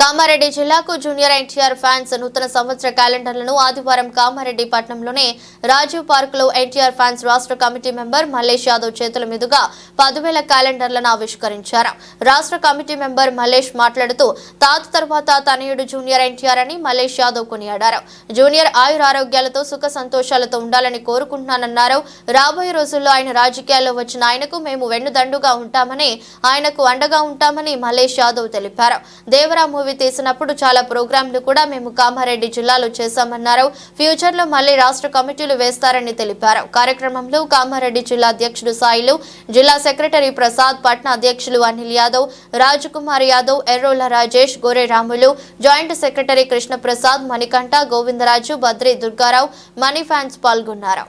కామారెడ్డి జిల్లాకు junior NTR fans నూతన సంవత్సర క్యాలెండర్లను ఆదివారం కామారెడ్డి పట్టణంలోని రాజీవ్ పార్క్ లో ఎన్టీఆర్ ఫ్యాన్స్ రాష్ట్ర కమిటీ మెంబర్ మల్లేష్ యాదవ్ చేతుల మీదుగా 10,000 క్యాలెండర్లను ఆవిష్కరించారు. రాష్ట్ర కమిటీ మెంబర్ మల్లేష్ మాట్లాడుతూ తాత తర్వాత తనయుడు జూనియర్ ఎన్టీఆర్ అని మల్లేష్ యాదవ్ కొనియాడారు. జూనియర్ ఆయురారోగ్యాలతో సుఖ సంతోషాలతో ఉండాలని కోరుకుంటున్నానన్నారు. రాబోయే రోజుల్లో ఆయన రాజకీయాల్లో వచ్చిన ఆయనకు మేము వెన్నుదండుగా ఉంటామని, ఆయనకు అండగా ఉంటామని మల్లేష్ యాదవ్ తెలిపారు. దేవరా మూవీ తీసినప్పుడు చాలా ప్రోగ్రాంలు కూడా మేము కామారెడ్డి జిల్లాలో చేశామన్నారు. ఫ్యూచర్ లో మళ్లీ రాష్ట్ర కమిటీలు వేస్తారని తెలిపారు. కార్యక్రమంలో కామారెడ్డి జిల్లా అధ్యక్షుడు సాయిలు, జిల్లా సెక్రటరీ ప్రసాద్, పట్న అధ్యక్షులు Anil Yadav, Rajkumar Yadav, Errola Rajesh, Gore Ramulu, joint secretary Krishna Prasad, Manikanta, Govindaraju, Badri Durgarao, Mani fans పాల్గొన్నారు.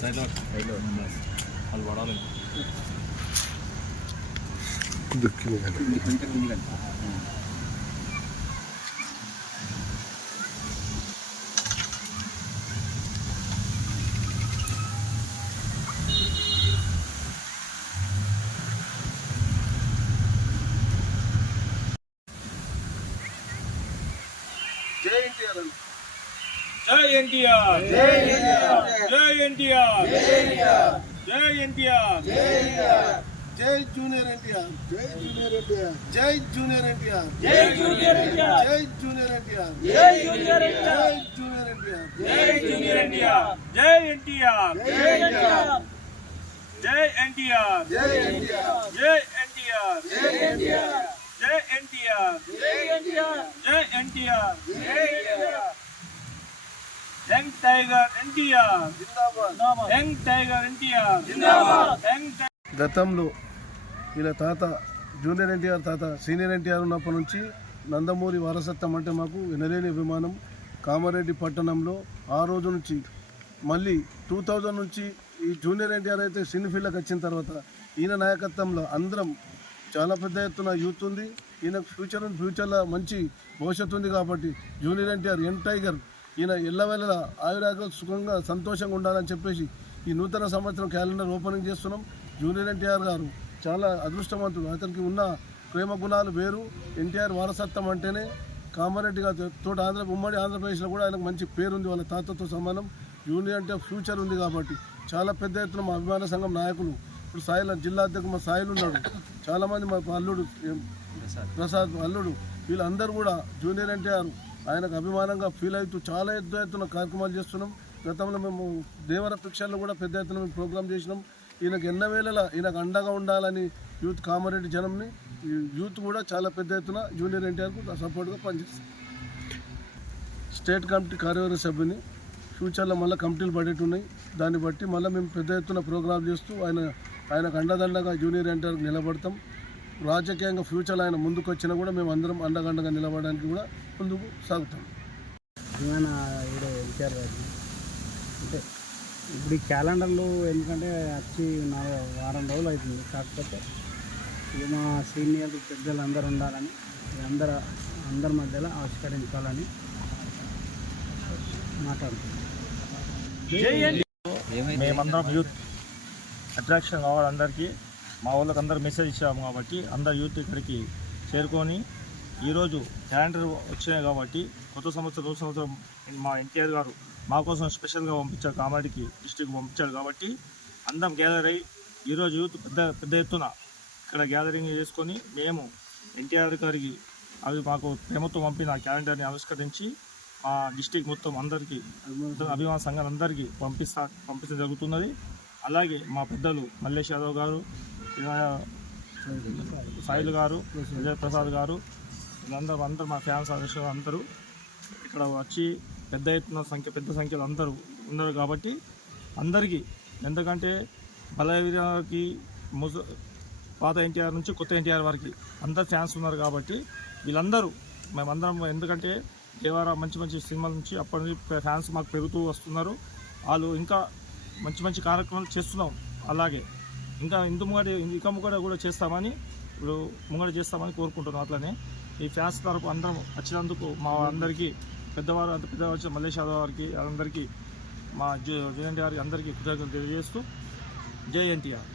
సైడ్లో వాళ్ళు పడాలి జై ఎన్టీఆర్, జై ఎన్టీఆర్, జై ఎన్టీఆర్, జై ఎన్టీఆర్, జై జూనియర్ ఎన్టీఆర్, జై జూనియర్ ఎన్టీఆర్, జై జూనియర్ ఎన్టీఆర్, జై జూనియర్ ఎన్టీఆర్, జై జూనియర్ ఎన్టీఆర్, జై జూనియర్ ఎన్టీఆర్, జై జూనియర్ ఎన్టీఆర్, జై జూనియర్ ఎన్టీఆర్, జై ఎన్టీఆర్, జై ఎన్టీఆర్, జై ఎన్టీఆర్, జై ఎన్టీఆర్, జై ఎన్టీఆర్, జై ఎన్టీఆర్, జై ఎన్టీఆర్, జై ఎన్టీఆర్, జై ఎన్టీఆర్, యంగ్ టైగర్ ఎన్టీఆర్ జిందాబాద్, యంగ్ టైగర్ ఎన్టీఆర్ జిందాబాద్, యంగ్ గతంలో వీళ్ళ తాత జూనియర్ ఎన్టీఆర్ తాత సీనియర్ ఎన్టీఆర్ ఉన్నప్పటి నుంచి నందమూరి వారసత్వం అంటే మాకు వినలేని అభిమానం. కామారెడ్డి పట్టణంలో ఆ రోజు నుంచి మళ్ళీ 2000 నుంచి ఈ జూనియర్ ఎన్టీఆర్ అయితే సినీ ఫీల్డ్కి వచ్చిన తర్వాత ఈయన నాయకత్వంలో అందరం చాలా పెద్ద ఎత్తున యూత్ ఉంది. ఈయన ఫ్యూచర్లో మంచి భవిష్యత్తు ఉంది కాబట్టి జూనియర్ ఎన్టీఆర్ యంగ్ టైగర్ ఈయన ఎల్లవేళ ఆయురాగ్యాలు సుఖంగా సంతోషంగా ఉండాలని చెప్పేసి ఈ నూతన సంవత్సరం క్యాలెండర్ ఓపెనింగ్ చేస్తున్నాం. జూనియర్ ఎన్టీఆర్ గారు చాలా అదృష్టవంతుడు. అతనికి ఉన్న ప్రేమ గుణాలు వేరు. ఎన్టీఆర్ వారసత్వం అంటేనే కామారెడ్డి గారు తోటి ఉమ్మడి ఆంధ్రప్రదేశ్లో కూడా ఆయనకు మంచి పేరుంది. వాళ్ళ తాతతో సమానం. జూనియర్ అంటే ఫ్యూచర్ ఉంది కాబట్టి చాలా పెద్ద ఎత్తున మా అభిమాన సంఘం నాయకులు, ఇప్పుడు సాయిల జిల్లా అధ్యక్షుడు మా సాయిలు ఉన్నాడు, చాలామంది మా అల్లుడు ప్రసాద్ అల్లుడు, వీళ్ళందరూ కూడా జూనియర్ ఎన్టీఆర్ ఆయనకు అభిమానంగా ఫీల్ అవుతూ చాలా ఎత్తున కార్యక్రమాలు చేస్తున్నాం. గతంలో మేము దేవర పిక్చర్లో కూడా పెద్ద ఎత్తున మేము ప్రోగ్రామ్ చేసినాం. ఈయనకు ఎన్నవేళలా ఈయనకు అండగా ఉండాలని యూత్ కామారెడ్డి జనంని యూత్ కూడా చాలా పెద్ద ఎత్తున జూనియర్ ఎన్టీఆర్కు సపోర్ట్గా పనిచేస్తాం. స్టేట్ కమిటీ కార్యవర్గ సభ్యుని ఫ్యూచర్లో మళ్ళీ కమిటీలు పడేటి ఉన్నాయి. దాన్ని బట్టి మళ్ళీ మేము పెద్ద ఎత్తున ప్రోగ్రాం చేస్తూ ఆయనకు అండదండగా జూనియర్ ఎన్టీఆర్కి నిలబడతాం. రాజకీయంగా ఫ్యూచర్లో ఆయన ముందుకు వచ్చినా కూడా మేము అందరం అండగండగా నిలబడడానికి కూడా ముందుకు సాగుతాం. ఎన్టీఆర్ గారు అంటే ఇప్పుడు ఈ క్యాలెండర్లు ఎందుకంటే వచ్చి వారం రోజులు అవుతుంది. కాకపోతే ఇది మా సీనియర్ పెద్దలు అందరూ ఉండాలని, అందరి మధ్యలో ఆవిష్కరించాలని మాట్లాడుతున్నాం. మేమందరం యూత్ అట్రాక్షన్ కావాలి అందరికీ. మా వాళ్ళకి అందరూ మెసేజ్ ఇచ్చాము కాబట్టి అందరు యూత్ ఇక్కడికి చేరుకొని ఈరోజు క్యాలెండర్ వచ్చినాయి కాబట్టి కొత్త సంవత్సరం మా ఎన్టీఆర్ గారు మా కోసం స్పెషల్గా పంపించారు, కామారెడ్డికి డిస్ట్రిక్ట్ పంపించారు కాబట్టి అందరం గ్యాదర్ అయ్యి ఈరోజు యూత్ పెద్ద ఎత్తున ఇక్కడ గ్యాదరింగ్ చేసుకొని మేము ఎన్టీఆర్ గారికి అవి మాకు ప్రేమతో పంపిన క్యాలెండర్ని ఆవిష్కరించి మా డిస్ట్రిక్ట్ మొత్తం అందరికీ అభిమాన సంఘాలందరికీ పంపించడం జరుగుతున్నది. అలాగే మా పెద్దలు మల్లేష్ యాదవ్ గారు, సాయిల్ గారు, విజయ్ ప్రసాద్ గారు, వీళ్ళందరూ మా ఫ్యాన్స్ అందరూ ఇక్కడ వచ్చి పెద్ద సంఖ్యలో అందరూ ఉన్నారు కాబట్టి అందరికీ, ఎందుకంటే బలవీరాకి పాత ఎన్టీఆర్ నుంచి కొత్త ఎన్టీఆర్ వరకు అందరు ఫ్యాన్స్ ఉన్నారు కాబట్టి వీళ్ళందరూ మేమందరం, ఎందుకంటే దేవారా మంచి సినిమాల నుంచి అప్పటి నుంచి ఫ్యాన్స్ మాకు పెరుగుతూ వస్తున్నారు. వాళ్ళు ఇంకా మంచి కార్యక్రమాలు చేస్తున్నాం. అలాగే ఇంకా ఇందుముగడ కూడా చేస్తామని ఇప్పుడు ముంగడ చేస్తామని కోరుకుంటున్నాం. అట్లనే ఈ ఫ్యాన్స్ తరపు అందరం వచ్చినందుకు మా అందరికీ పెద్దవారు వచ్చిన మల్లేష్ యాదవ్ గారికి అందరికీ మా జూనియర్ గారికి అందరికీ కృతజ్ఞతలు తెలియజేస్తూ జై ఎన్టీఆర్.